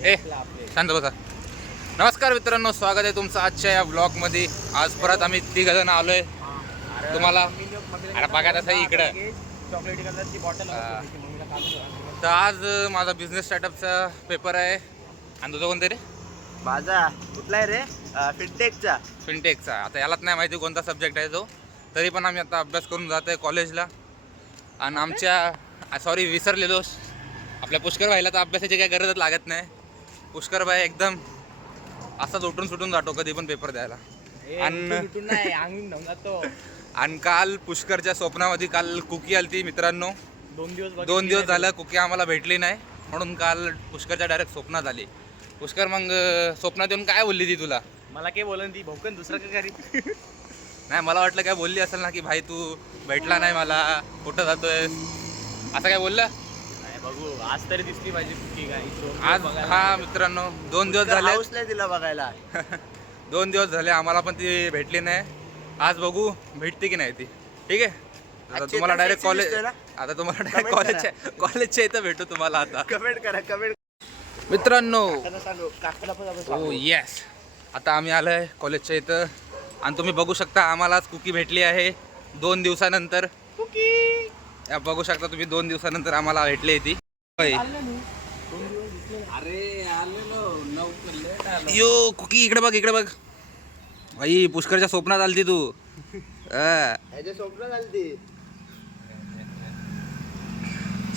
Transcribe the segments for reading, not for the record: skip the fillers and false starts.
ए शांत बसा. नमस्कार मित्रांनो, स्वागत आहे तुमचं आजच्या या ब्लॉगमध्ये. आज परत आम्ही तिघजण आलोय तुम्हाला. अरे बघा तसं इकडं. तर आज माझा बिझनेस स्टार्टअपचा पेपर आहे. आणि तुझं कोणतं रे? माझा कुठला आहे रे? फिनटेकचा. आता यालाच नाही माहिती कोणता सब्जेक्ट आहे तो. तरी पण आम्ही आता अभ्यास करून जात आहे कॉलेजला. आणि आमच्या सॉरी विसरलेलो, आपल्या पुष्कर भाईला तर अभ्यासाची काही गरजच लागत नाही. पुष्कर भाई एकदम असाच उठून सुटून जातो कधी पण पेपर द्यायला. आणि काल पुष्करच्या स्वप्नामध्ये काल कुकी आलती मित्रांनो. 2 दिवस झालं कुकी आम्हाला भेटली नाही, म्हणून काल पुष्करच्या डायरेक्ट स्वप्नात आली. पुष्कर मग स्वप्नात येऊन काय बोलली ती तुला? मला काय बोलन ती भोकन दुसरं काय करी. नाही, मला वाटलं काय बोलली असेल ना की भाई तू भेटला नाही मला, कुठं जातोय असं काय बोललं. बघू आज तरी दिसली पाहिजे कुकी काय आज. हा मित्रांनो, 2 दिवस झाले. हाऊसला तिला बघायला. 2 दिवस झाले आम्हाला पण ती भेटली नाही. आज बघू भेटते की नाही ती. ठीक आहे. आता तुम्हाला डायरेक्ट कॉलेजच्या इथं भेटू तुम्हाला आता. कमेंट करा. मित्रांनो हो येस, आता आम्ही आलोय कॉलेजच्या इथं. आणि तुम्ही बघू शकता आम्हाला आज कुकी भेटली आहे 2 दिवसानंतर. या बघू शकता तुम्ही 2 दिवसानंतर आम्हाला भेटली ती. यो कुकी इकडे बघ भाई, पुष्करच्या स्वप्नात आलती तू. स्वप्न झाली.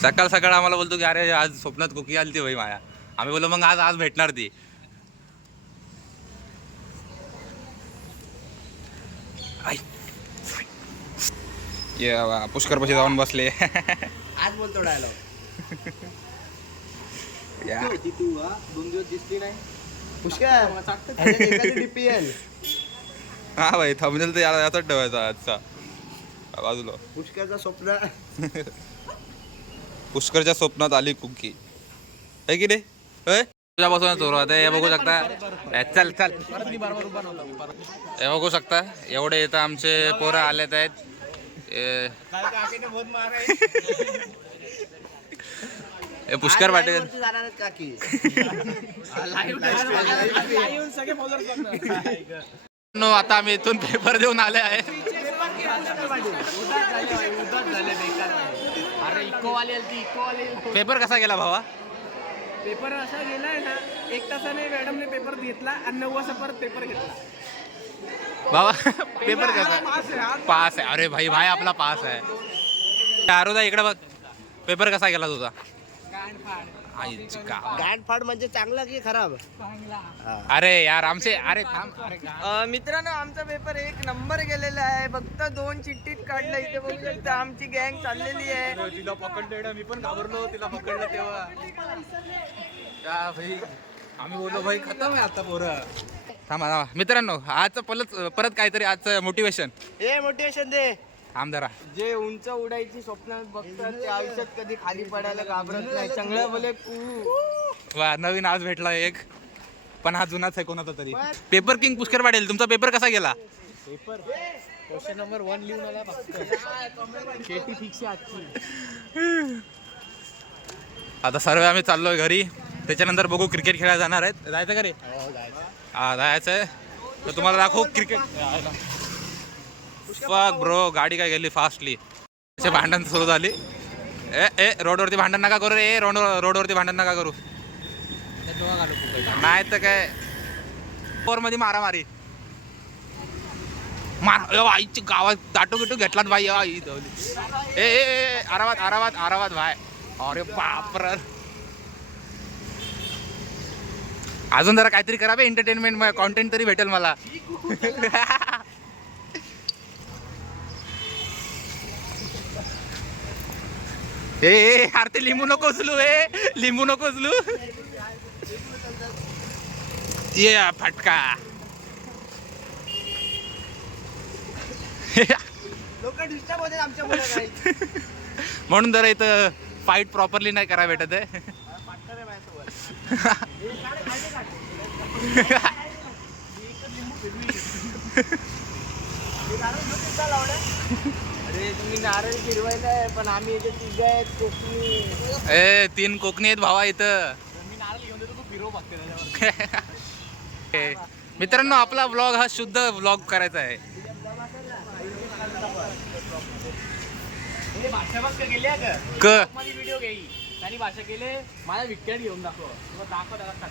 सकाळ सकाळ आम्हाला बोलतो की अरे आज स्वप्नात कुकी आलती भाई माया. आम्ही बोललो मग आज भेटणार ती. पुष्कर पाशी जाऊन बसले. आज बोलतो डायलॉग. 2 दिवस दिसली नाही पुष्कर. डीपीएल. हा भाई, थंबनेल तर याचाच ठेवायचा आजचा बाजूला. पुष्करचं स्वप्न. पुष्करच्या स्वप्नात आली कुकी आहे की रे? तुझ्यापासून चोर आता हे बघू शकता. चल हे बघू शकता, एवढे इथं आमचे पोरं आलेत आहेत. पुष्कर पाटील. आता आम्ही इथून पेपर देऊन आले आहे. पेपर कसा गेला भावा? पेपर असा गेलाय ना, 1 तासाने मॅडमने पेपर घेतला आणि 9 वाजता परत पेपर घेतला. बाबा पेपर कसा? पास आहे. अरे भाई आपला पास आहे. आरोदा इकडे बघ, पेपर कसा गेला तुझा? गांडफाड म्हणजे चांगला की खराब? अरे यार आमचे अरे मित्रांनो, आमचा पेपर 1 नंबर गेलेला आहे. फक्त 2 चिठ्ठीत काढलं. इथे बघू शकता आमची गँग चाललेली आहे. तिला पकडलं, मी पण घाबरलो तिला पकडलं तेव्हा. भाई आम्ही बोललो भाई खतम आहे आता पोरं. थांबा मित्रांनो, आजचं परत काहीतरी आजचं मोटिवेशन. मोटिवेशन दे आमदारा. जे उंच उडायची स्वप्न बघतात ते आयुष्यात कधी खाली पडायला घाबरत नाही. चांगलं बोले वा, नवीन आज भेटला एक, पण हा जुनाच आहे कोणाचा तरी. पेपर किंग पुष्कर पाटील, तुमचा पेपर कसा गेला? पेपर क्वेश्चन नंबर 1 लिहून आला फक्त. केटी फिक्स आजची. आता सर्व आम्ही चाललोय घरी. त्याच्यानंतर बघू क्रिकेट खेळायला जाणार आहेत. जायचं का रे? हा जायचं आहे. तर तुम्हाला दाखवू क्रिकेट. फक ब्रो, गाडी काय गेली फास्टली. त्याचे भांडण सुरू झाली. ए रोडवरती भांडण नका करू रे. रोडवरती भांडण नका करू. नाही तर काय मध्ये मारामारी आईची गावात दाटू बिटू घेतलात भाई. ए आरावात भाई. अरे बापर, अजून जरा काहीतरी करा बे, एंटरटेनमेंट कॉन्टेंट तरी भेटेल मला. ए यार ते लिंबू नको उचलू. लिंबू नको उचलू. ये फटका. लोक डिस्टर्ब होते आमच्या. म्हणून जरा इथं फाईट प्रॉपरली नाही करा भेटत आहे. अरे तुम्ही नारळ फिरवायलाय, पण आम्ही इथे 3 आहेत कोकणी. 3 कोकणी आहेत भावा इथं. मी नारळ घेऊन देतो, तू मित्रांनो आपला ब्लॉग हा शुद्ध ब्लॉग करायचा आहे. भाषा बघ गेल्या क व्हिडिओ घेई त्यांनी भाषा केले माझा विकेट घेऊन दाखव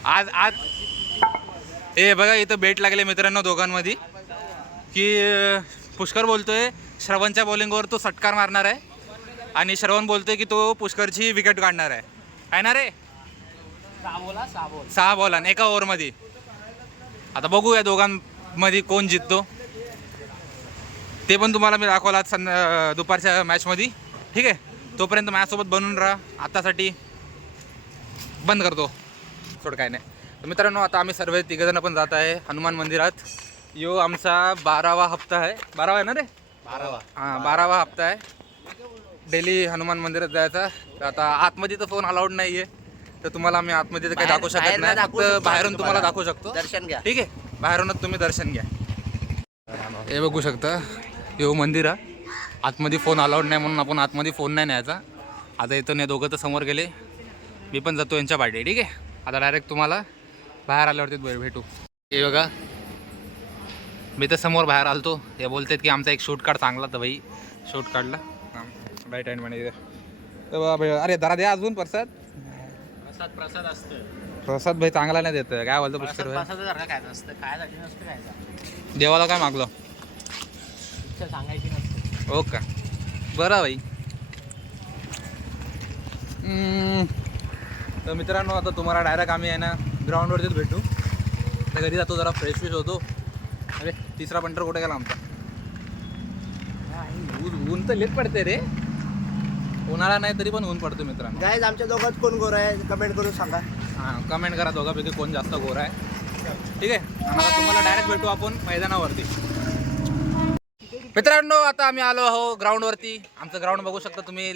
आज आज हे बघा इथं बेट लागले मित्रांनो दोघांमध्ये की पुष्कर बोलतोय श्रवणच्या बॉलिंगवर तो षटकार मारणार आहे आणि श्रवण बोलतोय की तो पुष्करची विकेट काढणार आहे ना रे. 6 बॉल आणि एका ओव्हरमध्ये. आता बघू या दोघांमध्ये कोण जिंकतो ते पण तुम्हाला मी दाखवलं आज दुपारच्या मॅचमध्ये. ठीक आहे तोपर्यंत माझ्यासोबत बनून राहा. आतासाठी बंद करतो थोडं काय नाही. तर मित्रांनो आता आम्ही सर्व तिघजण पण जात आहे हनुमान मंदिरात. यो आमचा 12वा हप्ता आहे. 12वा आहे ना रे. 12वा. हां 12वा हप्ता आहे डेली हनुमान मंदिरात जायचा. तर आता आतमध्ये तर फोन अलाउड नाही आहे तर तुम्हाला आम्ही आतमध्ये तर काही दाखवू शकत नाही. फक्त बाहेरून तुम्हाला दाखवू शकतो. दर्शन घ्या. ठीक आहे बाहेरूनच तुम्ही दर्शन घ्या. हे बघू शकता यो मंदिर आहे. आतमध्ये फोन अलाउड नाही म्हणून आपण आतमध्ये फोन नाही न्यायचा. आता इथून हे दोघं तर समोर गेले. मी पण जातो यांच्या पाठी. ठीक आहे आता डायरेक्ट तुम्हाला बाहेर आल्यावरती भेटू. हे बघा मी तर समोर बाहेर आलतो. हे बोलतात की आमचा एक शूट काढ चांगला. तर भाई शूट काढला राईट हँड म्हणे. अरे जरा द्या अजून प्रसाद. प्रसाद असतं प्रसाद भाई चांगला नाही देत. काय बोलतो पुष्कर भाई. खायचं असतं खायसाठी नसतं खायचं. देवाला काय मागलो इच्छा सांगायची नसते. हो का बरं भाई. तर मित्रांनो आता तुम्हाला डायरेक्ट आम्ही आहे ना ग्राउंडवरतीच भेटू. तर घरी जातो जरा फ्रेश फ्रेश होतो. अरे तिसरा पंटर कुठे गेला आमचा. ऊन तर लेट पडते रे. उन्हाळा नाही तरी पण ऊन पडतो मित्रांनो. गाईज आमच्या दोघात कोण गोरा आहे कमेंट करून सांगा. हां कमेंट करा दोघांपैकी कोण जास्त गोरा आहे. ठीक आहे आता तुम्हाला डायरेक्ट भेटू आपण मैदानावरती. मित्रांनो आता आम्ही आलो आहो ग्राउंडवरती. आमचं ग्राउंड बघू शकता तुम्ही.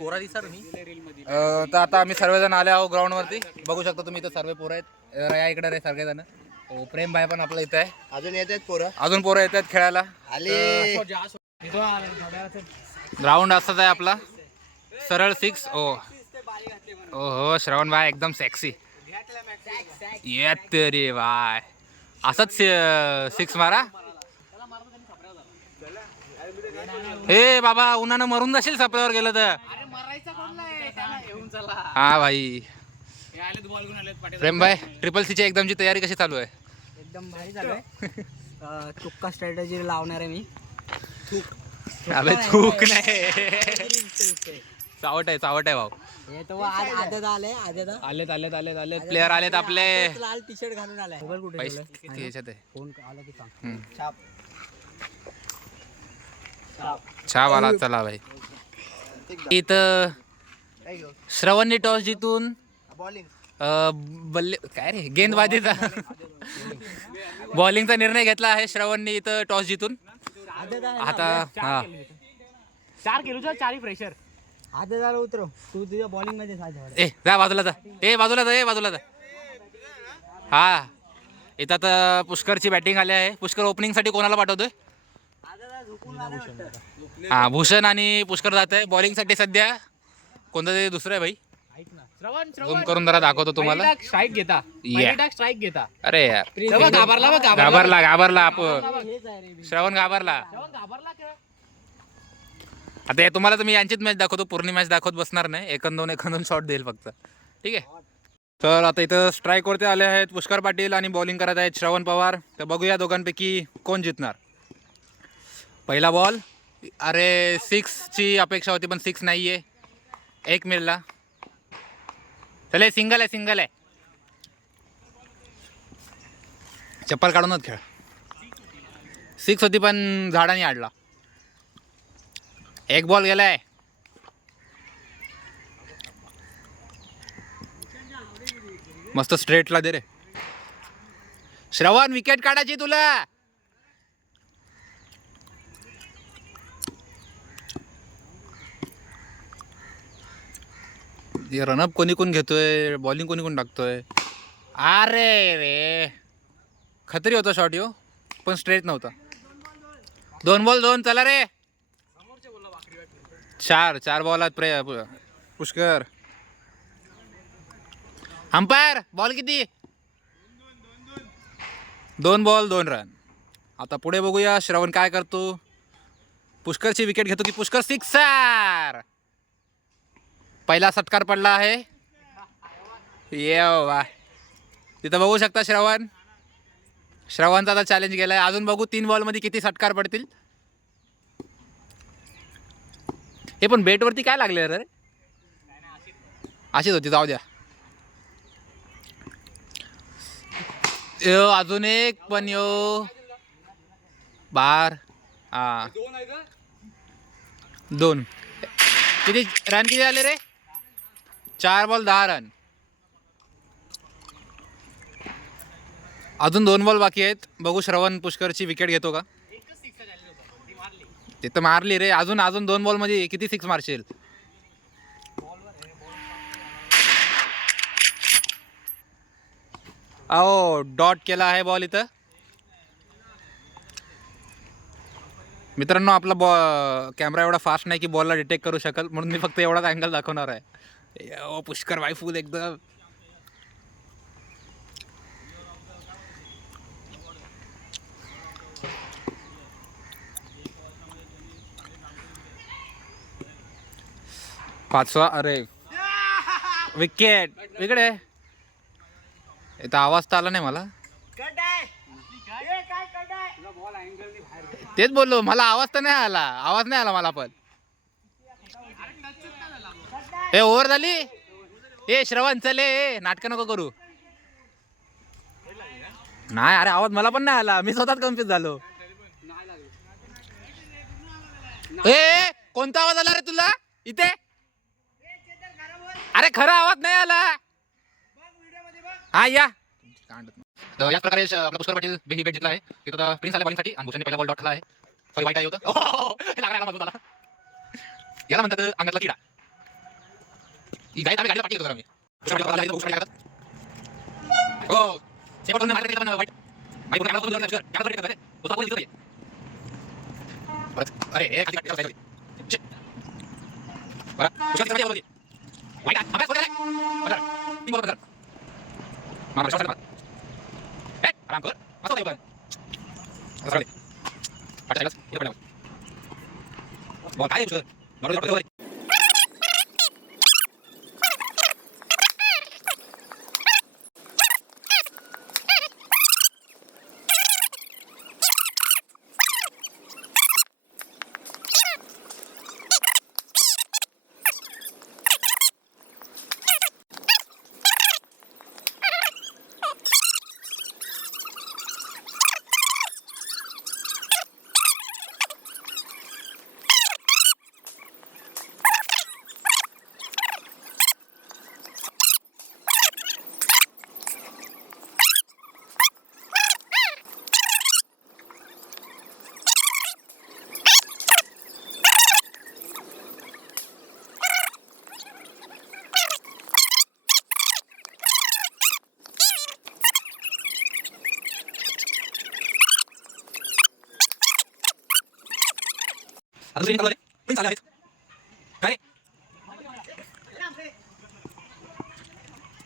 गोरा दिसा मी. तर आता आम्ही सर्वजण आले आहो ग्राउंडवरती. बघू शकता तुम्ही इथं सर्व पोरं आहेत. या इकडे रे सगळेजण. हो प्रेम भाई पण आपलं इथं आहे. अजून येत आहेत पोरं. अजून पोरं येतात खेळायला. आले ग्राउंड असंच आहे आपला सरळ 6. ओ हो श्रवण भाई एकदम सेक्सी येत रे बाय. असंच 6 मारा. हे बाबा उन्हानं मरून जाशील सपऱ्यावर गेलं तर. हा भाई प्रेम भाई CCC एकदमची तयारी कशी चालू आहे. एकदम भारी झालंय. तुक्का स्ट्रॅटेजी लावणार आहे मी. अबे चूक नाही. चावट आहे भाऊ. हे तो आदत आलेत प्लेयर आलेत आपले. लाल टी शर्ट घालून आलाय. मोबाईल कुठे पैसे किती याच्यात आहे. फोन आला की सांग. छाप आला चला भाई. इथं श्रवणने टॉस जितून बॉलिंग बल्ले काय रे गेंदबाजीचा बॉलिंगचा निर्णय घेतला आहे श्रवणने इथं टॉस जितून. आता हा 4 किलो 4 फ्रेशर. आदत झालं उतरव तू तुझ्या बॉलिंग मध्ये ए जा बाजूला जा. बाजूला जा. हा इथं आता पुष्करची बॅटिंग आली आहे. पुष्कर ओपनिंग साठी कोणाला पाठवतोय. हा भूषण आणि पुष्कर जात आहे बॉलिंग साठी. सध्या कोणतं तरी दुसरं आहे भाई. झूम करून जरा दाखवतो तुम्हाला. स्ट्राईक घेता स्ट्राईक घेता. अरे यार घाबरला घाबरला श्रवण घाबरला. आता तुम्हाला तर मी यांचीच मॅच दाखवतो. पूर्ण मॅच दाखवत बसणार नाही. 1-2 शॉट देईल फक्त. ठीक आहे तर आता इथं स्ट्राईकवरती आले आहेत पुष्कर पाटील आणि बॉलिंग करत आहेत श्रवण पवार. तर बघूया दोघांपैकी कोण जिंकणार. पहिला बॉल. अरे 6ची अपेक्षा होती पण 6 नाही आहे. 1 मिळला. चले सिंगल आहे. चप्पल काढूनच खेळ. 6 होती पण झाडाने आडला. 1 बॉल गेलाय. मस्त स्ट्रेटला दे रे श्रवण. विकेट काढायची तुला. रनअप कोण घेतोय. बॉलिंग कोण टाकतोय. अरे रे खतरी होता शॉट यो पण स्ट्रेट नव्हता. 2 बॉल 2 चला रे. 4 बॉलात पुष्कर. अंपायर बॉल किती? 2 बॉल 2 रन. आता पुढे बघूया श्रवण काय करतो. पुष्करची विकेट घेतो की पुष्कर सिक्सर. पहिला षटकार पडला आहे. ये वा, तिथं बघू शकता श्रवणचा आता चॅलेंज गेलाय. अजून बघू 3 बॉलमध्ये किती षटकार पडतील. हे पण बेटवरती काय लागले रे? अशीच होती, जाऊ द्या. अजून एक पण बार. हा 2. किती रन किती झाले रे? 4 बॉल 10 रन. अजून 2 बॉल बाकी आहेत. बघू श्रवण पुष्करची विकेट घेतो का? ते तर मारली रे. अजून 2 बॉल मध्ये किती 6 मारशील? अहो डॉट केला आहे बॉल इथं. मित्रांनो, आपला कॅमेरा एवढा फास्ट नाही की बॉलला डिटेक्ट करू शकेल, म्हणून मी फक्त एवढाच अँगल दाखवणार आहे. पुष्कर बाय फुल एकदम. पाचवा. अरे विकेट इकडे. इथं आवाज तर आला नाही मला. तेच बोललो, मला आवाज तर नाही आला. आवाज नाही आला मला पण. ए ओव्हर झाली. ए श्रवण चले, नाटकं नको करू. नाही अरे, आवाज मला पण नाही आला. मी स्वतःच कन्फ्युज झालो. ए कोणता आवाज आला रे तुला इथे? अरे खरा आवाज नाही आला. हा या. तर याच प्रकारे आपला पुष्कर पाटील ही बॅट जिंकला आहे. तिथं प्रिन्स आले बॉलिंगसाठी आणि भूषणने पहिला बॉल डॉट ठरला आहे. सॉरी वाईट आहे होतं. लागला. याला म्हणतात अंगातला किडा. ही गाय आम्ही गाडीला पाठी येतो. आम्ही हो शेवटून मारले पण वाईट. माहिती कॅमेरा करून कर. कॅमेरा करे. तो बोल दिसतोय. अरे हे खाली काढ बरं पुष्कर किती बोलती वाईट अभ्यास होत आहे. बरं 3 बॉल बदल मार शॉट मार. ए आराम कर. असं होतं पण असं रे पाच सेकंद हे पडलं. बॉल काय आहे बरोबर. आता दुसरी निकाल प्रिन्स आले आहेत. काय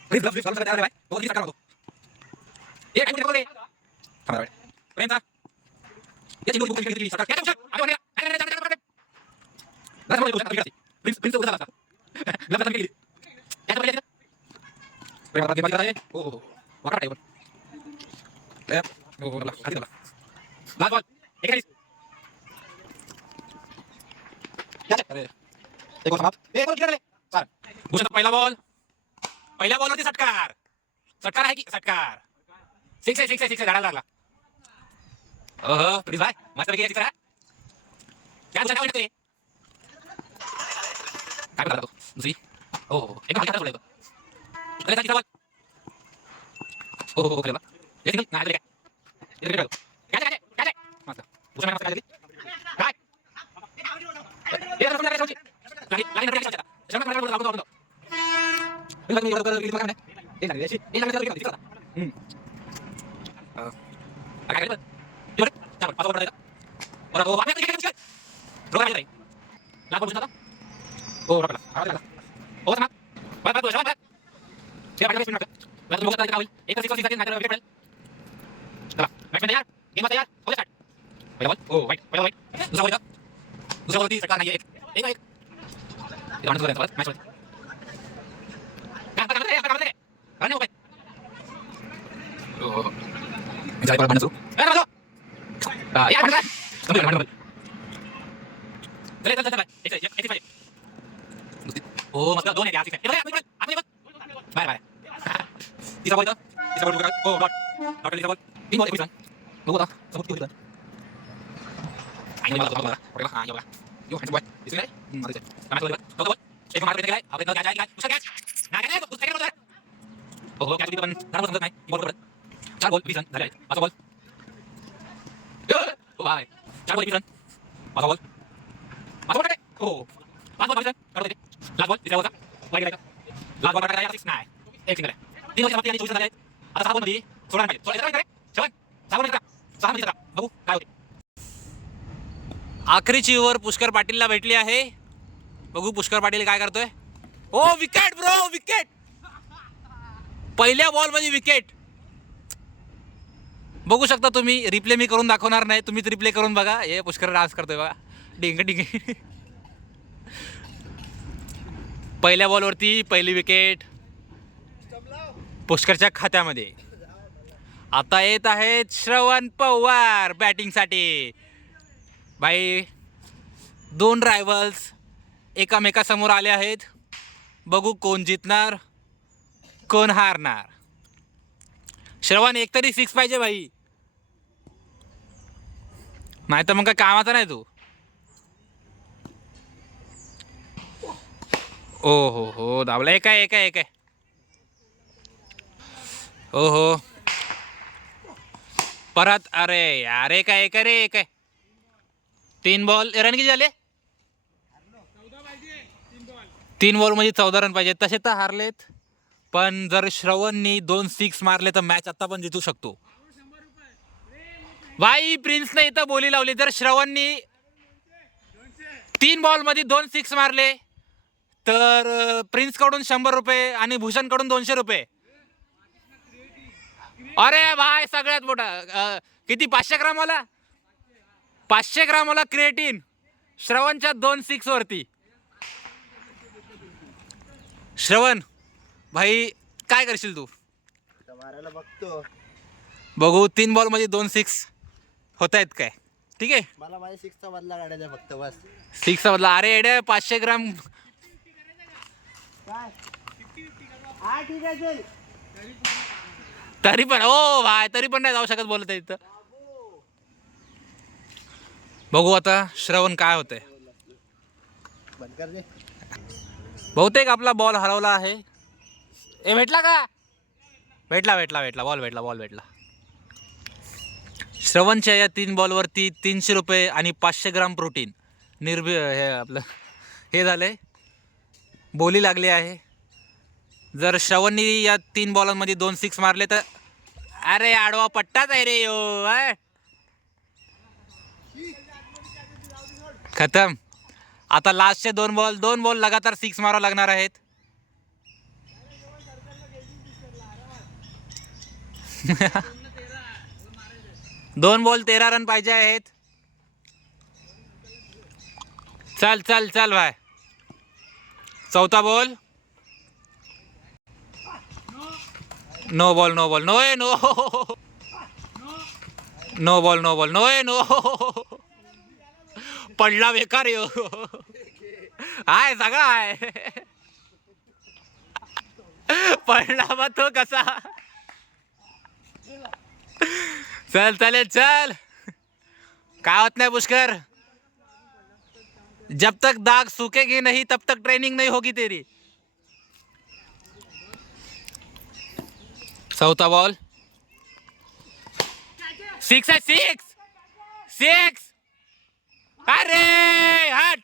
प्रिन्स लफ्ट चालू करते. अरे भाई तो किती करतो. एक टाइम रे थांबा रे प्रिन्स याची लोक किती सरकार काय तुमचं आम्ही वगैरे नाही प्रिन्स उडा लागला. लफ्ट केली काय पहिले प्रेम आता गेम आहे. ओ हो वाका टाइम ले ओ हो खाली झाला. लास्ट बॉल एक आहे. अरे एक बॉल समाप्त. एक बॉल खेळले सर. भूषण पहिला बॉल. पहिल्या बॉलवरती षटकार आहे की षटकार. 6 आहे झाडाला लागला. ओहो प्लीज भाई मस्त पैकी सिक्स आहे. क्या भूषण काय म्हणते काय करतो दुसरी. हो एक खाली सोडलं. अरे तिसरा बॉल. हो खेळला. एक सिंगल नाही काय इकडे काय मस्त भूषण मस्त काय काय ये रसोई काय सोची लाईन रसोई काय शंभर मीटर लागतो लागतो बिल लागली एवढं किती काय नाही लागली अशी हे लागली किती होता काय काय जोर चल पास ओवर पडायला बरं हो आपण किती रोगा नाही लागतो बुझता हो रोकला आवाज लागला हो ना बस बस बस हो मस्त दोन आहे बाय बाय तिसरा बॉल तिसरा बॉल हो डॉट डॉट तिसरा बॉल तीन बॉल 21 रन बघू आता समोर किती होतं आणि मला बघा बघा हां बघा यो हॅन्ड बॉय दिसले काय मारायचं काय बॉल चौथा बॉल एक मार केलाय आपण काय काय दुसरा कॅच नाही काय दुसरा कॅच होता हो कॅच पण धरम समजत नाही बॉल करत चार बॉल 20 रन झाले पाच बॉल हो बाय चार बॉल 20 रन पाच बॉल हो पाच बॉल 20 रन काढू दे लास्ट बॉल तिसरा होता वाईट गेला लास्ट बॉल टाकायला 6 नाही एक सिंगल आहे तीन वर्ष आणि 24 झाले आता 6 बॉल मध्ये 16 पाहिजे 16 करे 7 6 बॉल 6 मध्ये बघू काय होते आखरीची ओव्हर पुष्कर पाटीलला भेटली आहे बघू पुष्कर पाटील काय करतोय ओ विकेट ब्रो विकेट पहिल्या बॉल मध्ये विकेट बघू शकता तुम्ही रिप्ले मी करून दाखवणार नाही तुम्हीच रिप्ले करून बघा हे पुष्कर डान्स करतोय बघा डिंग डिंग पहिल्या बॉलवरती पहिली विकेट पुष्करच्या खात्यामध्ये आता येत आहेत श्रवण पवार बॅटिंगसाठी भाई दोन रायव्हल्स एकामेकासमोर आले आहेत बघू कोण जितणार कोण हारणार श्रवण एकतरी 6 पाहिजे भाई नाही तर मग काय कामाचा नाही तू ओ हो दाबला एक आहे ओ हो परत अरे यार एक आहे 3 बॉल रन किती झाले 3 बॉल मध्ये 14 रन पाहिजे तसे तर हारलेत पण जर श्रवणनी 2 6 मारले तर मॅच आता पण जितू शकतो भाई प्रिन्सने इथं बोली लावली जर श्रवणनी 3 बॉल मध्ये 2 6 मारले तर प्रिन्स कडून 100 रुपये आणि भूषण कडून 200 रुपये अरे भाई सगळ्यात मोठा किती 500 ग्रामाला 500 ग्रामाला क्रिएटिन श्रवणच्या 2 6 वरती श्रवण भाई काय करशील तू मारायला बघतो बघू 3 बॉल मध्ये 2 6 होत आहेत काय ठीक आहे मला माझ्या 6 चा बदला काढायचा फक्त बस 6 चा बदला अरे एडे 500 ग्राम काय हा ठीक आहे चल तरी पण ओ भाई तरी पण नाही जाऊ शकत बोलत आहे इथं बघू आता श्रवण काय होतंय बंद कर दे बहुतेक आपला बॉल हरवला आहे ए भेटला का भेटला बॉल भेटला श्रवणच्या या 3 बॉलवरती 300 रुपये आणि 500 ग्राम प्रोटीन हे आपलं हे झालंय बोली लागली आहे जर श्रवणनी या 3 बॉलांमध्ये 2 6 मारले तर अरे आडवा पट्टाच आहे रे यो खतम आता लास्टचे 2 बॉल लगातार 6 मारावं लागणार आहेत दोन बॉल 13 रन पाहिजे आहेत चल भाई चौथा बॉल नो बॉल नो पडला बेकार यो हाय सगळा आहे पडला मग तो कसा चल काय होत नाही पुष्कर जब तक दाग सूखेगी नहीं तब तक ट्रेनिंग नहीं होगी तेरी चौथा बॉल 6 है 6 अरे हट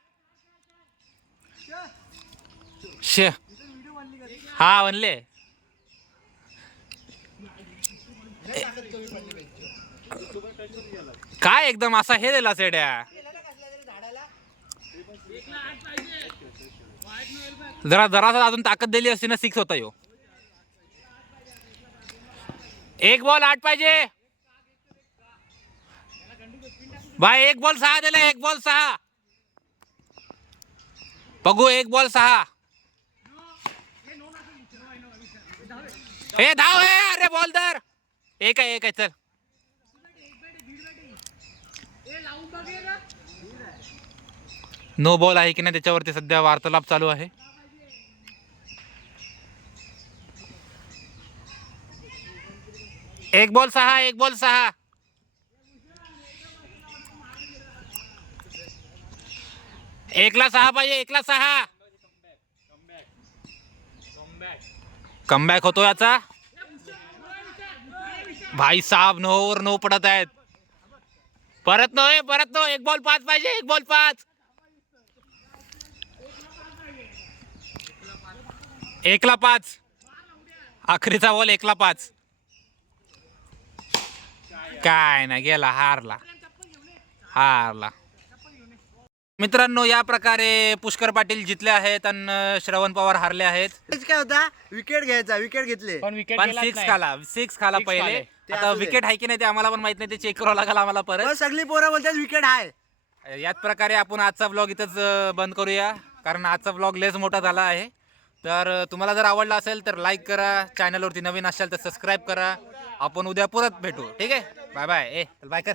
हा म्हणले काय एकदम असा हे दिला सेड्या जरासा अजून ताकद दिली असती ना 6 होता यो एक बॉल 8 पाहिजे भाई. एक बॉल 6 दिले. एक बॉल 6. बघू एक बॉल 6. हे धाव आहे. अरे बॉल तर एक आहे चल. नो बॉल आहे की नाही त्याच्यावरती सध्या वार्तालाप चालू आहे. एक बॉल 6. एक बॉल 6. एकला 6 पाहिजे. एकला 6. कमबॅक होतो याचा. भाई साहब 9 ओव्हर 9 पडत आहेत. परत नो. एक बॉल 5 पाहिजे. एक बॉल 5. एकला 5. आखरीचा बॉल एकला 5. काय ना गेला. हारला. मित्रांनो या प्रकारे पुष्कर पाटील जितले आहेत आणि श्रवण पवार हारले आहेत. काय होता विकेट घ्यायचा. विकेट घेतले पण 6 खाला पहिले. ते आता असू दे. विकेट आहे की नाही ते आम्हाला पण माहित नाही. ते चेक करावं लागेल आम्हाला परत. पण सगळी पोरं बोलतात विकेट आहे. याच प्रकारे आपण आजचा ब्लॉग इथंच बंद करूया कारण आजचा ब्लॉग लेस मोठा झाला आहे. तर तुम्हाला जर आवडला असेल तर लाईक करा. चॅनलवरती नवीन असाल तर सबस्क्राईब करा. आपण उद्या परत भेटू. ठीक आहे. Bye bye. बाय कर.